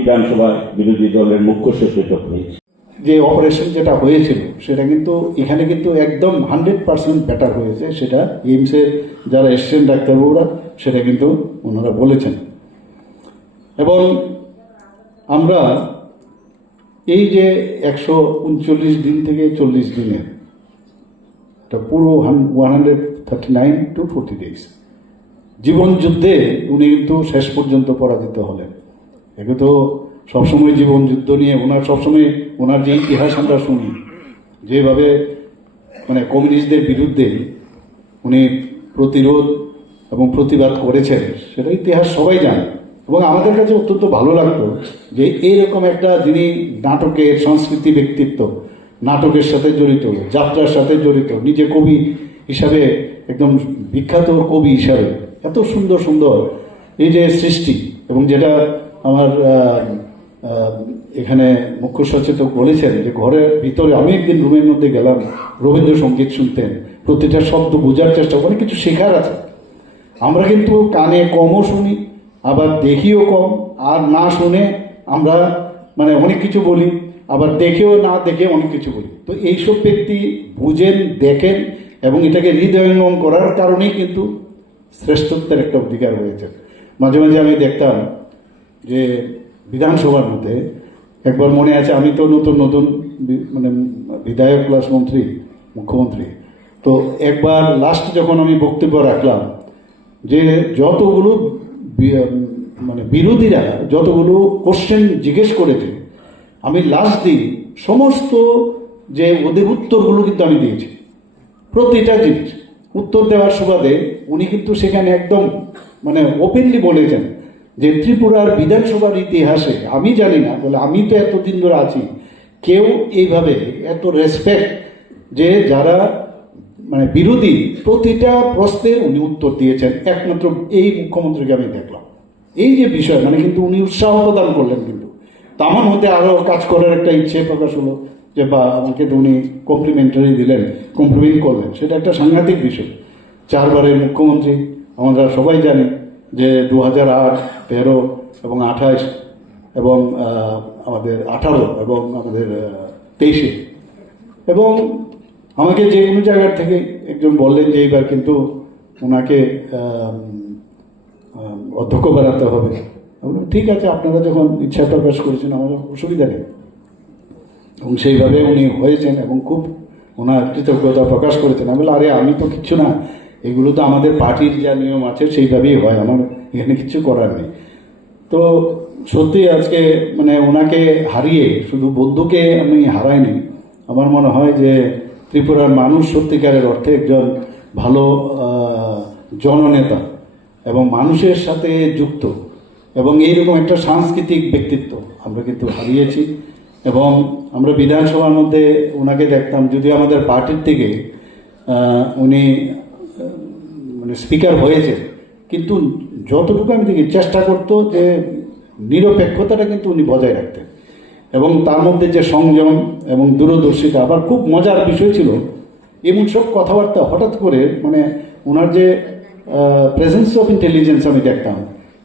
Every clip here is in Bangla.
বিধানসভায় বিরোধী দলের মুখ্য সচেতক হয়েছি। যে অপারেশন যেটা হয়েছিল সেটা কিন্তু এখানে কিন্তু একদম 100% বেটার হয়েছে, সেটা এইমসের যারা এসছেন ডাক্তারবাবুরা সেটা কিন্তু ওনারা বলেছেন। এবং আমরা এই যে 139 দিন থেকে 40 দিনের এটা পুরো 139 to 40 days জীবন যুদ্ধে উনি কিন্তু শেষ পর্যন্ত পরাজিত হলেন। এগুলো তো সবসময় জীবন যুদ্ধ নিয়ে ওনার সবসময় ওনার যে ইতিহাস আমরা শুনি, যেভাবে মানে কমিউনিস্টদের বিরুদ্ধে উনি প্রতিরোধ এবং প্রতিবাদ করেছেন সেটা ইতিহাস সবাই জানে। এবং আমাদের কাছে অত্যন্ত ভালো লাগতো যে এইরকম একটা যিনি নাটকের সংস্কৃতি ব্যক্তিত্ব, নাটকের সাথে জড়িত, যাত্রার সাথে জড়িত, নিজে কবি হিসাবে একদম বিখ্যাত কবি হিসাবে এত সুন্দর সুন্দর এই যে সৃষ্টি, এবং যেটা আমার এখানে মুখ্য সচেতক বলেছেন যে ঘরের ভিতরে আমি একদিন রুমের মধ্যে গেলাম, রবীন্দ্রসঙ্গীত শুনতেন, প্রতিটা শব্দ বোঝার চেষ্টা, অনেক কিছু শেখার আছে। আমরা কিন্তু কানে কমও শুনি, আবার দেখিও কম, আর না শুনে আমরা মানে অনেক কিছু বলি, আবার দেখেও না দেখে অনেক কিছু বলি। তো এইসব ব্যক্তি বুঝেন, দেখেন এবং এটাকে হৃদয়ঙ্গম করার কারণেই কিন্তু শ্রেষ্ঠত্বের একটা অধিকার হয়েছে। মাঝে মাঝে আমি দেখতাম যে বিধানসভার মধ্যে একবার মনে আছে, আমি তো নতুন নতুন মানে বিধায়ক প্লাস মন্ত্রী, মুখ্যমন্ত্রী, তো একবার লাস্ট যখন আমি বক্তব্য রাখলাম যে যতগুলো মানে বিরোধীরা যতগুলো কোশ্চেন জিজ্ঞেস করেছে, আমি লাস্ট দিন সমস্ত যে ওদের উত্তরগুলো কিন্তু আমি দিয়েছি। প্রতিটা জিনিস উত্তর দেওয়ার সুবাদে উনি কিন্তু সেখানে একদম মানে ওপেনলি বলেছেন যে ত্রিপুরার বিধানসভার ইতিহাসে আমি জানি না, বলে আমি তো এতদিন ধরে আছি, কেউ এইভাবে এত রেসপেক্ট যে যারা মানে বিরোধী প্রতিটা প্রশ্নের উনি উত্তর দিয়েছেন, একমাত্র এই মুখ্যমন্ত্রীকে আমি দেখলাম। এই যে বিষয় মানে কিন্তু উনি উৎসাহ প্রদান করলেন, কিন্তু তা আমার মধ্যে আরও কাজ করার একটা ইচ্ছে প্রকাশ হলো যে বা আমাকে তো উনি কমপ্লিমেন্টারি দিলেন, কমপ্লিমেন্ট করলেন, সেটা একটা সাংঘাতিক বিষয়। 4 বারের মুখ্যমন্ত্রী, আমরা সবাই জানি যে 2008, 13 এবং 28 এবং আমাদের 18 এবং আমাদের 23-এ, এবং আমাকে যে কোনো জায়গার থেকে একজন বললেন যে এইবার কিন্তু ওনাকে অধ্যক্ষ বানাতে হবে। ঠিক আছে, আপনারা যখন ইচ্ছা প্রকাশ করেছেন আমার অসুবিধা নেই। এবং সেইভাবে উনি হয়েছেন এবং খুব ওনার কৃতজ্ঞতা প্রকাশ করেছেন। আমি বললাম, আরে আমি তো কিচ্ছু না, এগুলো তো আমাদের পার্টির যা নিয়ম আছে সেইভাবেই হয়, আমার এখানে কিছু করার নেই। তো সত্যি আজকে মানে ওনাকে হারিয়ে শুধু বন্ধুকে আমি হারাইনি, আমার মনে হয় যে ত্রিপুরার মানুষ সত্যিকারের অর্থে একজন ভালো জননেতা এবং মানুষের সাথে যুক্ত এবং এইরকম একটা সাংস্কৃতিক ব্যক্তিত্ব আমরা কিন্তু হারিয়েছি। এবং আমরা বিধানসভার মধ্যে ওনাকে দেখতাম, যদিও আমাদের পার্টির থেকে উনি মানে স্পিকার হয়েছে, কিন্তু যতটুকু আমি দেখি চেষ্টা করতো যে নিরপেক্ষতাটা কিন্তু উনি বজায় রাখতেন, এবং তার মধ্যে যে সংযম এবং দূরদর্শিতা। আবার খুব মজার বিষয় ছিল এমন সব কথাবার্তা হঠাৎ করে মানে ওনার যে প্রেজেন্স অফ ইন্টেলিজেন্স আমি দেখতাম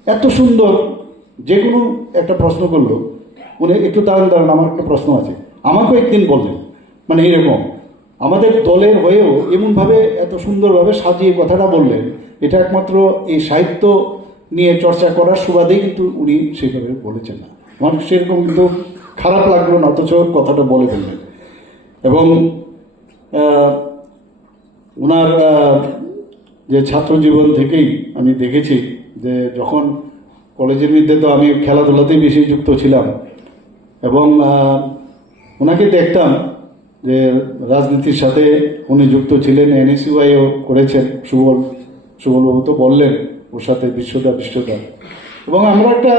এত সুন্দর, যে কোনো একটা প্রশ্ন করলো উনি একটু দাঁড়ান আমার একটা প্রশ্ন আছে, আমাকেও একদিন বললেন, মানে এরকম আমাদের দলের হয়েও এমনভাবে এত সুন্দরভাবে সাজিয়ে কথাটা বললেন। এটা একমাত্র এই সাহিত্য নিয়ে চর্চা করার সুবাদেই কিন্তু উনি সেইভাবে বলেছেন না, আমার সেরকম কিন্তু খারাপ লাগলো না, অথচ কথাটা বলে ফেললেন। এবং ওনার যে ছাত্র জীবন থেকেই আমি দেখেছি যে যখন কলেজের মধ্যে তো আমি খেলাধুলাতেই বেশি যুক্ত ছিলাম, এবং ওনাকে দেখতাম যে রাজনীতির সাথে উনি যুক্ত ছিলেন, NSUIও করেছেন, সুবলবাবু তো বললেন ওর সাথে বিশ্বদা। এবং আমরা একটা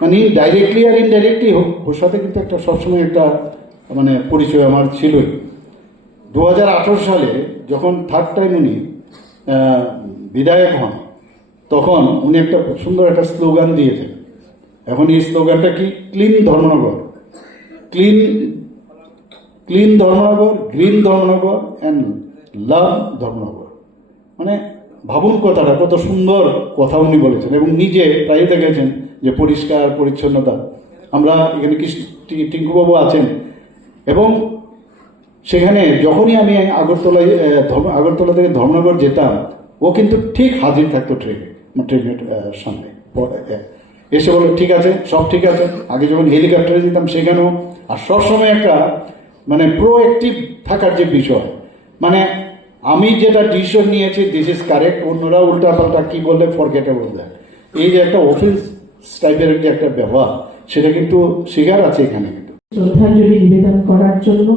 মানে ডাইরেক্টলি আর ইনডাইরেক্টলি হোক ওর সাথে কিন্তু একটা সবসময় একটা মানে পরিচয় আমার ছিলই। 2018 সালে যখন থার্ড টাইম উনি বিধায়ক হন, তখন উনি একটা সুন্দর একটা স্লোগান দিয়েছেন। এখন এই স্লোগানটা কি? Clean Dharmanagar, clean Dharmanagar, green Dharmanagar and love Dharmanagar. মানে ভাবুন কথাটা কত সুন্দর কথা উনি বলেছেন, এবং নিজে প্রায় দেখেছেন যে পরিষ্কার পরিচ্ছন্নতা আমরা এখানে টিঙ্কুবাবু আছেন, এবং সেখানে যখনই আমি আগরতলা থেকে ধর্মনগর যেতাম, ও কিন্তু ঠিক হাজির থাকতো ট্রেনের সামনে এসে বলে ঠিক আছে, সব ঠিক আছে। আগে যখন হেলিকপ্টারে যেতাম সেখানেও, আর সবসময় একটা মানে প্রোঅ্যাক্টিভ থাকার যে বিষয়, মানে আমি যেটা ডিসিশন নিয়েছি দিস ইজ কারেক্ট, অন্যরা উল্টাপাল্টা কি বললে ফরগেটেবল দেয়, এই যে একটা অফিস টাইপের যে একটা ব্যবহার, সেটা কিন্তু শিকার আছে এখানে। শ্রদ্ধাঞ্জলি নিবেদন করার জন্য